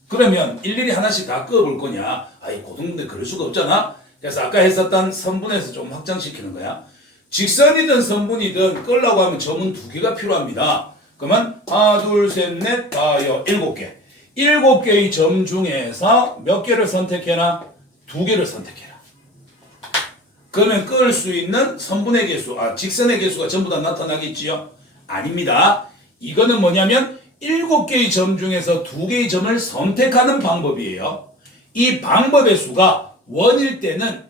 그러면 일일이 하나씩 다 그어볼 거냐? 아이 고등분대 그럴 수가 없잖아. 그래서 아까 했었던 선분에서 좀 확장시키는 거야. 직선이든 선분이든 끌려고 하면 점은 2개가 필요합니다. 그러면 하나, 둘, 셋, 넷, 다, 7개. 7개의 점 중에서 몇 개를 선택해라? 2개를 선택해라. 그러면 끌 수 있는 선분의 개수, 직선의 개수가 전부 다 나타나겠지요? 아닙니다. 이거는 뭐냐면 7개의 점 중에서 2개의 점을 선택하는 방법이에요. 이 방법의 수가 원일 때는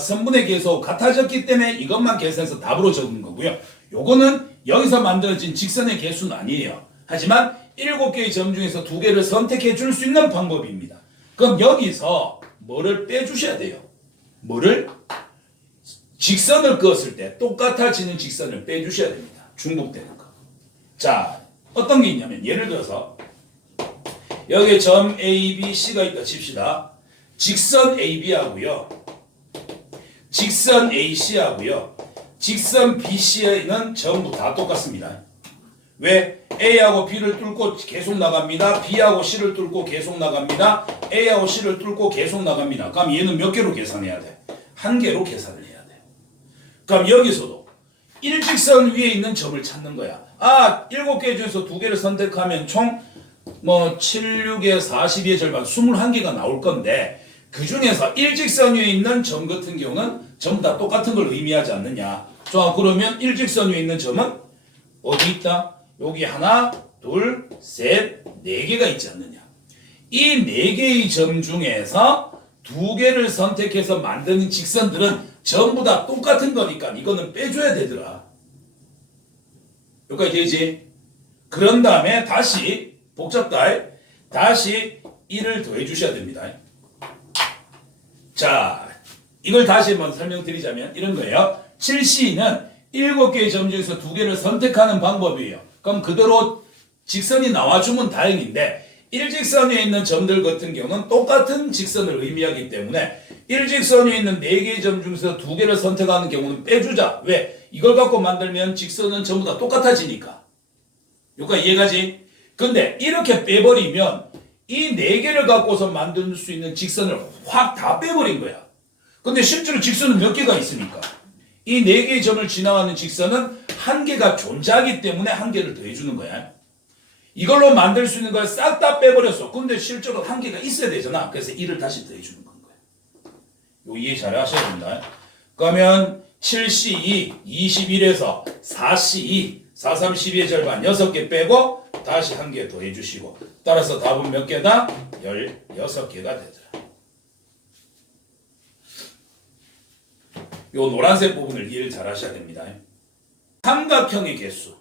선분의 개수하고 같아졌기 때문에 이것만 계산해서 답으로 적은 거고요. 요거는 여기서 만들어진 직선의 개수는 아니에요. 하지만 7개의 점 중에서 2개를 선택해 줄 수 있는 방법입니다. 그럼 여기서 뭐를 빼주셔야 돼요? 뭐를? 직선을 그었을 때 똑같아지는 직선을 빼주셔야 됩니다. 중복되는 거. 자, 어떤 게 있냐면 예를 들어서 여기에 점 A, B, C가 있다 칩시다. 직선 AB하고요. 직선 AC하고요. 직선 BC는 전부 다 똑같습니다. 왜? A하고 B를 뚫고 계속 나갑니다. B하고 C를 뚫고 계속 나갑니다. A하고 C를 뚫고 계속 나갑니다. 그럼 얘는 몇 개로 계산해야 돼? 1개로 계산을 해야 돼요. 그럼 여기서도 일직선 위에 있는 점을 찾는 거야. 7개 중에서 2개를 선택하면 총 7, 6에 42의 절반 21개가 나올 건데 그 중에서 일직선 위에 있는 점 같은 경우는 전부 다 똑같은 걸 의미하지 않느냐. 자, 그러면 일직선 위에 있는 점은 어디 있다? 여기 하나, 둘, 셋, 4개가 있지 않느냐. 이 4개의 점 중에서 2개를 선택해서 만드는 직선들은 전부 다 똑같은 거니까 이거는 빼줘야 되더라. 여기까지 되지? 그런 다음에 다시 복잡다. 다시 1을 더해 주셔야 됩니다. 자, 이걸 다시 한번 설명드리자면 이런 거예요. 7C는 7개의 점 중에서 2개를 선택하는 방법이에요. 그럼 그대로 직선이 나와주면 다행인데 일직선 위에 있는 점들 같은 경우는 똑같은 직선을 의미하기 때문에 일직선 위에 있는 4개의 점 중에서 2개를 선택하는 경우는 빼주자. 왜? 이걸 갖고 만들면 직선은 전부 다 똑같아지니까. 여기까지 이해가지? 근데 이렇게 빼버리면 이 4개를 갖고서 만들 수 있는 직선을 확 다 빼버린 거야. 근데 실제로 직선은 몇 개가 있으니까 이 4개의 점을 지나가는 직선은 1개가 존재하기 때문에 1개를 더해주는 거야. 이걸로 만들 수 있는 걸 싹 다 빼버렸어. 근데 실제로 1개가 있어야 되잖아. 그래서 1을 다시 더해주는 건 거야. 요 이해 잘 하셔야 됩니다. 그러면 7C2 21에서 4C2 4, 3, 12의 절반 6개 빼고 다시 1개 더해주시고 따라서 답은 몇 개다? 16개가 되더라. 요 노란색 부분을 이해를 잘 하셔야 됩니다. 삼각형의 개수.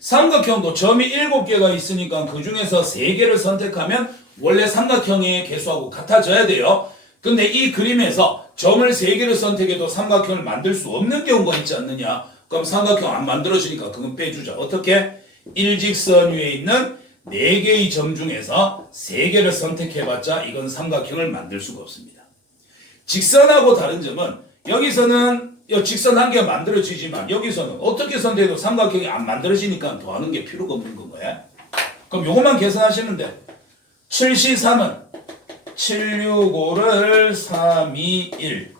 삼각형도 점이 7개가 있으니까 그 중에서 3개를 선택하면 원래 삼각형의 개수하고 같아져야 돼요. 근데 이 그림에서 점을 3개를 선택해도 삼각형을 만들 수 없는 경우가 있지 않느냐. 그럼 삼각형 안 만들어지니까 그건 빼주자. 어떻게? 일직선 위에 있는 4개의 점 중에서 3개를 선택해봤자 이건 삼각형을 만들 수가 없습니다. 직선하고 다른 점은 여기서는 직선 1개가 만들어지지만 여기서는 어떻게 선택해도 삼각형이 안 만들어지니까 더하는 게 필요가 없는 건 거야. 그럼 요것만 계산하시면 돼. 7C3은 765를 3, 2, 1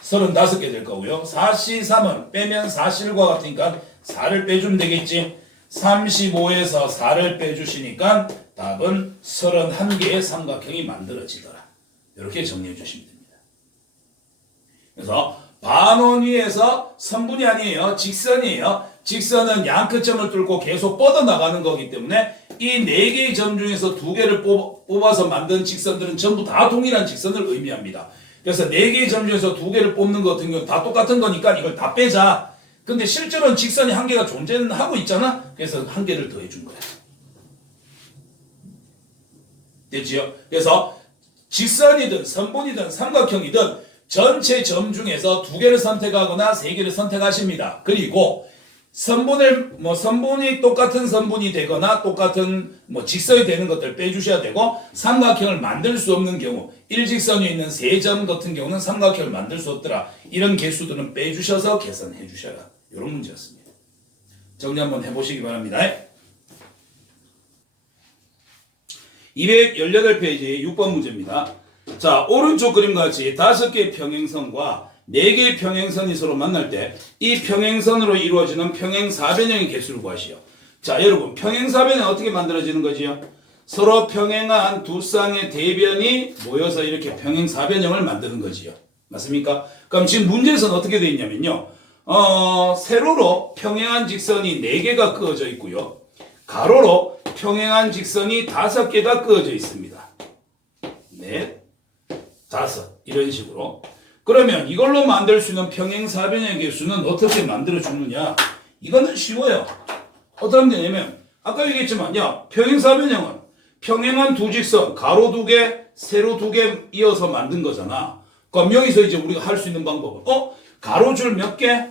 35개 될 거고요. 4C3은 빼면 4C과 같으니까 4를 빼주면 되겠지. 35에서 4를 빼주시니까 답은 31개의 삼각형이 만들어지더라. 이렇게 정리해 주시면 됩니다. 그래서 반원 위에서 선분이 아니에요. 직선이에요. 직선은 양 끝점을 뚫고 계속 뻗어나가는 거기 때문에 이 4개의 점 중에서 2개를 뽑아서 만든 직선들은 전부 다 동일한 직선을 의미합니다. 그래서 4개의 점 중에서 2개를 뽑는 것 같은 경우는 다 똑같은 거니까 이걸 다 빼자. 근데 실제로는 직선이 1개가 존재는 하고 있잖아. 그래서 1개를 더 해준 거야. 됐지요? 그래서 직선이든 선분이든 삼각형이든 전체 점 중에서 2개를 선택하거나 3개를 선택하십니다. 그리고 선분이 똑같은 선분이 되거나 똑같은 직선이 되는 것들 빼주셔야 되고 삼각형을 만들 수 없는 경우 일직선이 있는 3점 같은 경우는 삼각형을 만들 수 없더라. 이런 개수들은 빼주셔서 계산해 주셔라. 이런 문제였습니다. 정리 한번 해보시기 바랍니다. 218페이지 6번 문제입니다. 자, 오른쪽 그림과 같이 5개의 평행선과 4개의 평행선이 서로 만날 때 이 평행선으로 이루어지는 평행사변형의 개수를 구하시오. 자, 여러분, 평행사변은 어떻게 만들어지는 거지요? 서로 평행한 두 쌍의 대변이 모여서 이렇게 평행사변형을 만드는 거지요. 맞습니까? 그럼 지금 문제에서는 어떻게 되어 있냐면요. 세로로 평행한 직선이 4개가 그어져 있고요. 가로로 평행한 직선이 5개가 그어져 있습니다. 넷, 5 이런 식으로. 그러면 이걸로 만들 수 있는 평행사변형의 개수는 어떻게 만들어주느냐? 이거는 쉬워요. 어떻게 하면 되냐면 아까 얘기했지만요. 평행사변형은 평행한 두 직선 가로 2개, 세로 2개 이어서 만든 거잖아. 그럼 여기서 이제 우리가 할 수 있는 방법은 가로줄 몇 개?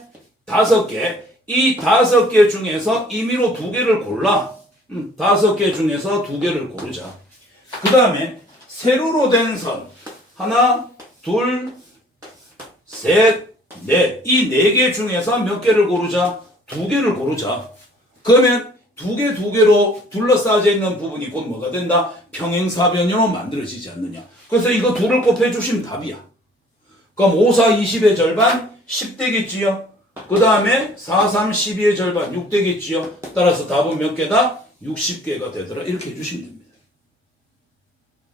5개. 이 5개 중에서 임의로 2개를 골라. 5개 중에서 2개를 고르자. 그 다음에 세로로 된 선 하나, 둘, 셋, 넷. 이 4개 중에서 몇 개를 고르자? 2개를 고르자. 그러면 2개로 둘러싸여 있는 부분이 곧 뭐가 된다? 평행사변형으로 만들어지지 않느냐. 그래서 이거 둘을 곱해주시면 답이야. 그럼 5, 4, 20의 절반 10 되겠지요. 그 다음에 4, 3, 12의 절반 6 되겠지요. 따라서 답은 몇 개다? 60개가 되더라. 이렇게 해주시면 됩니다.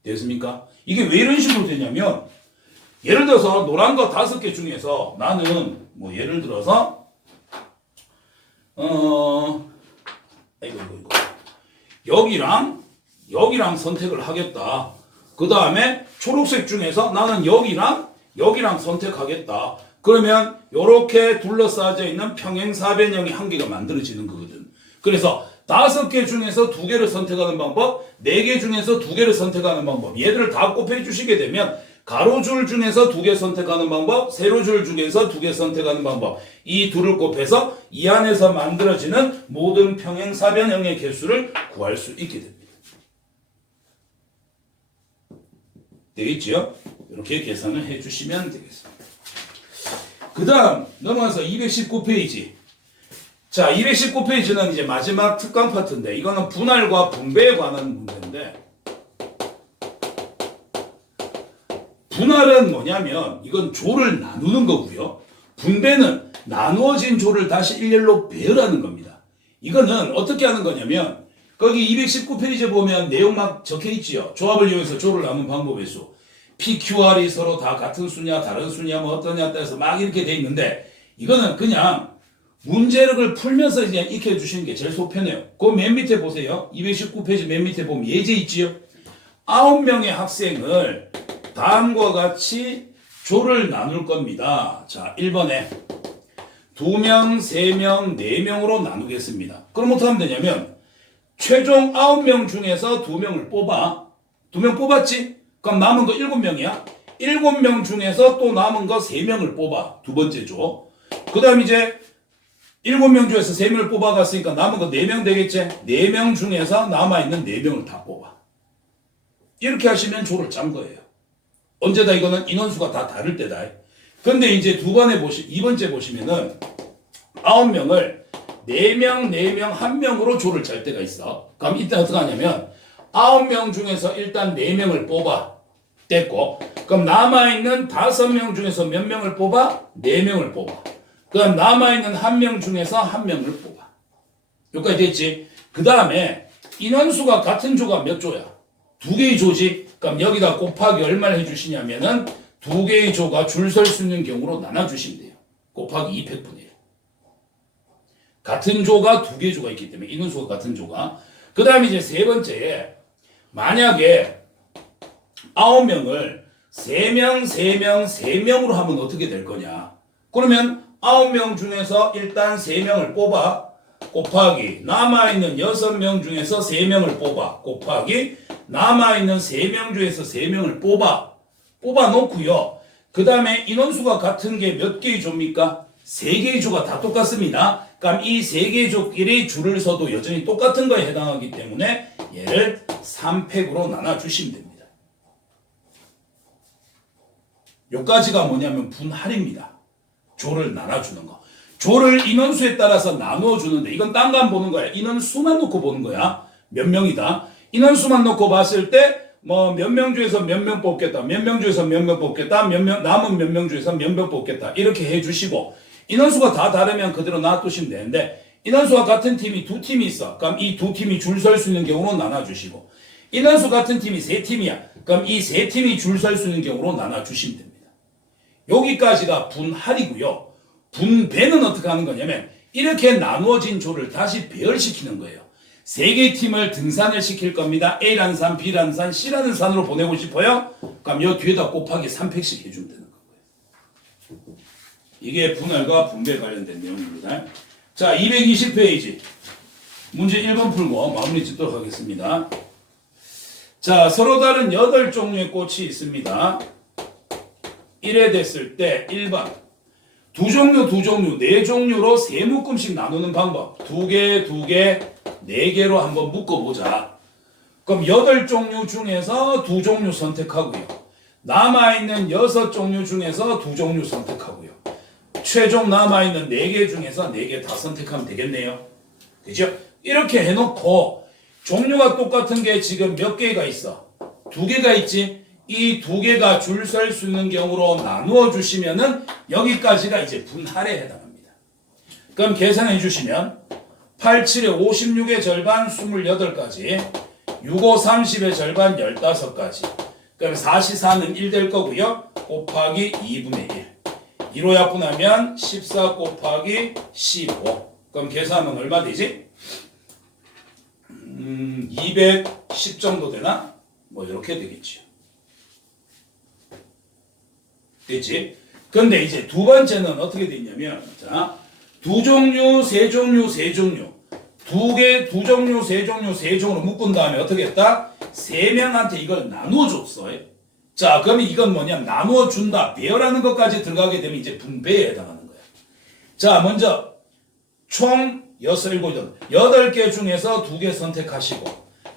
됐습니까? 이게 왜 이런 식으로 되냐면 예를 들어서 노란 거 5개 중에서 나는 뭐 예를 들어서 여기랑 선택을 하겠다. 그 다음에 초록색 중에서 나는 여기랑 선택하겠다. 그러면 이렇게 둘러싸여 있는 평행사변형이 한 개가 만들어지는 거거든. 그래서 5개 중에서 2개를 선택하는 방법, 4개 중에서 2개를 선택하는 방법, 얘들을 다 곱해 주시게 되면 가로줄 중에서 2개 선택하는 방법, 세로줄 중에서 2개 선택하는 방법, 이 둘을 곱해서 이 안에서 만들어지는 모든 평행사변형의 개수를 구할 수 있게 됩니다. 되겠죠? 이렇게 계산을 해주시면 되겠습니다. 그 다음 넘어가서 219페이지. 자, 219페이지는 이제 마지막 특강 파트인데 이거는 분할과 분배에 관한 문제인데 분할은 뭐냐면 이건 조를 나누는 거고요. 분배는 나누어진 조를 다시 일렬로 배열하는 겁니다. 이거는 어떻게 하는 거냐면 거기 219페이지에 보면 내용 막 적혀 있지요. 조합을 이용해서 조를 나누는 방법의 수. PQR이 서로 다 같은 수냐 다른 수냐 뭐 어떠냐 따라서 막 이렇게 돼 있는데 이거는 그냥 문제를 풀면서 그냥 익혀 주시는 게 제일 속편해요. 그 맨 밑에 보세요. 219페이지 맨 밑에 보면 예제 있지요. 9명의 학생을 다음과 같이 조를 나눌 겁니다. 자, 1번에 2명, 3명, 4명으로 나누겠습니다. 그럼 어떻게 하면 되냐면 최종 9명 중에서 2명을 뽑아. 2명 뽑았지? 그럼 남은 거 7명이야. 7명 중에서 또 남은 거 3명을 뽑아. 두 번째 조. 그 다음 이제 7명 중에서 3명을 뽑아갔으니까 남은 거 4명 되겠지? 4명 중에서 남아있는 4명을 다 뽑아. 이렇게 하시면 조를 짠 거예요. 언제다 이거는 인원수가 다 다를 때다. 근데 이제 2번째 보시면은 9명을 4명, 4명, 1명으로 조를 짤 때가 있어. 그럼 이때 어떻게 하냐면 9명 중에서 일단 4명을 뽑아. 됐고. 그럼 남아있는 5명 중에서 몇 명을 뽑아? 4명을 뽑아. 그럼 남아있는 1명 중에서 1명을 뽑아. 여기까지 됐지? 그 다음에 인원수가 같은 조가 몇 조야? 2개의 조지? 그럼 여기다 곱하기 얼마를 해주시냐면은 2개의 조가 줄 설 수 있는 경우로 나눠주시면 돼요. 곱하기 200분의 1. 같은 조가 2개의 조가 있기 때문에 인원수가 같은 조가. 그 다음에 이제 세 번째에 만약에 9명을 3명, 3명, 3명으로 하면 어떻게 될 거냐? 그러면 9명 중에서 일단 3명을 뽑아. 곱하기 남아있는 6명 중에서 3명을 뽑아. 곱하기 남아있는 3명 중에서 3명을 뽑아. 뽑아놓고요. 그 다음에 인원수가 같은 게 몇 개의 조입니까? 3개의 조가 다 똑같습니다. 그럼 이 3개의 조끼리 줄을 서도 여전히 똑같은 거에 해당하기 때문에 얘를 3팩으로 나눠주시면 됩니다. 요까지가 뭐냐면 분할입니다. 조를 나눠주는 거. 조를 인원수에 따라서 나누어 주는데 이건 딴 거 안 보는 거야. 인원수만 놓고 보는 거야. 몇 명이다. 인원수만 놓고 봤을 때 뭐 몇 명 중에서 몇 명 뽑겠다. 몇 명 중에서 몇 명 뽑겠다. 남은 몇 명 중에서 몇 명 뽑겠다. 이렇게 해 주시고 인원수가 다 다르면 그대로 놔두시면 되는데 인원수와 같은 팀이 두 팀이 있어. 그럼 이 두 팀이 줄 설 수 있는 경우로 나눠 주시고 인원수 같은 팀이 세 팀이야. 그럼 이 세 팀이 줄 설 수 있는 경우로 나눠 주시면 됩니다. 여기까지가 분할이고요. 분배는 어떻게 하는 거냐면 이렇게 나누어진 조를 다시 배열시키는 거예요. 세 개의 팀을 등산을 시킬 겁니다. A라는 산, B라는 산, C라는 산으로 보내고 싶어요? 그럼 이 뒤에다 곱하기 3팩씩 해주면 되는 거고요. 이게 분할과 분배 관련된 내용입니다. 자, 220페이지. 문제 1번 풀고 마무리 짓도록 하겠습니다. 자, 서로 다른 8종류의 꽃이 있습니다. 이래 됐을 때 1번. 두 종류, 4종류로 세 묶음씩 나누는 방법. 2개, 4개로 한번 묶어보자. 그럼 8종류 중에서 2종류 선택하고요. 남아있는 6종류 중에서 2종류 선택하고요. 최종 남아있는 4개 중에서 4개 다 선택하면 되겠네요. 그죠? 이렇게 해놓고 종류가 똑같은 게 지금 몇 개가 있어? 2개가 있지? 이 2개가 줄 설 수 있는 경우로 나누어 주시면은 여기까지가 이제 분할에 해당합니다. 그럼 계산해 주시면 8, 7에 56의 절반 28가지, 6, 5, 30의 절반 15가지. 그럼 4시4는 1 될 거고요. 곱하기 2분의 1. 2로 약분하면 14 곱하기 15. 그럼 계산은 얼마 되지? 210 정도 되나? 뭐 이렇게 되겠죠. 됐지? 근데 이제 두 번째는 어떻게 되냐면, 자, 2종류, 3종류, 3종류. 2개, 2종류, 3종류, 3종으로 묶은 다음에 어떻게 했다? 3명한테 이걸 나누어 줬어. 자, 그러면 이건 뭐냐? 나누어 준다. 배열하는 것까지 들어가게 되면 이제 분배에 해당하는 거야. 자, 먼저, 총 6, 7, 8개 중에서 2개 선택하시고,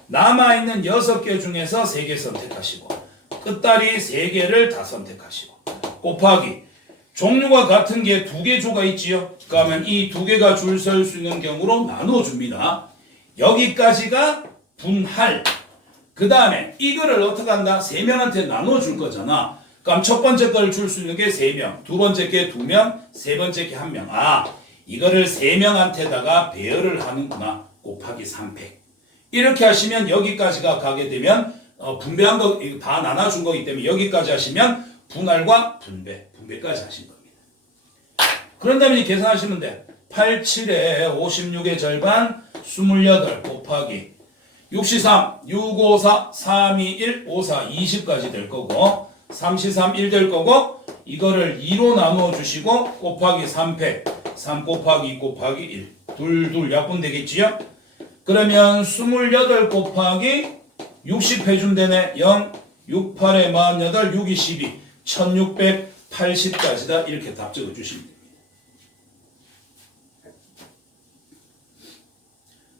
남아있는 6개 중에서 3개 선택하시고, 끝다리 3개를 다 선택하시고, 곱하기 종류가 같은 게 2개 조가 있지요. 그러면 이 2개가 줄 설 수 있는 경우로 나누어 줍니다. 여기까지가 분할. 그 다음에 이거를 어떻게 한다? 3명한테 나누어 줄 거잖아. 그럼 첫 번째 걸 줄 수 있는 게 3명, 두 번째 게 2명, 세 번째 게 1명. 아, 이거를 3명한테다가 배열을 하는구나. 곱하기 3팩. 이렇게 하시면 여기까지가 가게 되면 분배한 거 다 나눠준 거기 때문에 여기까지 하시면 분할과 분배까지 하신 겁니다. 그런 다음에 계산하시면 돼. 8, 7에 56의 절반 28 곱하기 63, 6, 5, 4, 3, 2, 1, 5, 4, 20까지 될 거고 3, 3, 1 될 거고 이거를 2로 나누어 주시고 곱하기 3팩 3 곱하기 2 곱하기 1 둘 약분 되겠지요? 그러면 28 곱하기 60 해준대네. 0, 6, 8에 48, 6, 2, 12 1680까지다. 이렇게 답 적어 주시면 됩니다.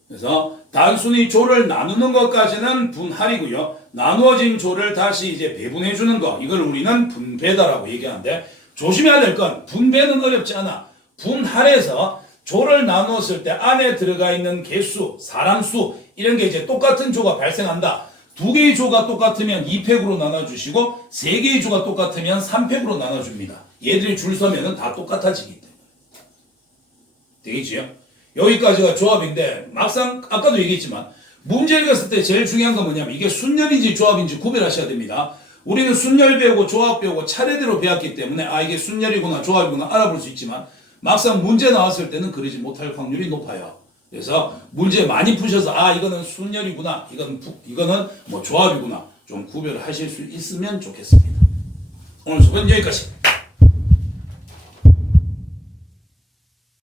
그래서 단순히 조를 나누는 것까지는 분할이고요. 나누어진 조를 다시 이제 배분해 주는 거, 이걸 우리는 분배다라고 얘기하는데 조심해야 될 건 분배는 어렵지 않아. 분할해서 조를 나누었을 때 안에 들어가 있는 개수, 사람 수 이런 게 이제 똑같은 조가 발생한다. 2개의 조가 똑같으면 2팩으로 나눠주시고 3개의 조가 똑같으면 3팩으로 나눠줍니다. 얘들이 줄 서면은 다 똑같아지기 때문에. 되겠지요? 여기까지가 조합인데 막상 아까도 얘기했지만 문제 읽었을 때 제일 중요한 건 뭐냐면 이게 순열인지 조합인지 구별하셔야 됩니다. 우리는 순열 배우고 조합 배우고 차례대로 배웠기 때문에 아 이게 순열이구나 조합이구나 알아볼 수 있지만 막상 문제 나왔을 때는 그러지 못할 확률이 높아요. 그래서 문제 많이 푸셔서 아 이거는 순열이구나 이거는 뭐 조합이구나 좀 구별하실 수 있으면 좋겠습니다. 오늘 수업은 여기까지.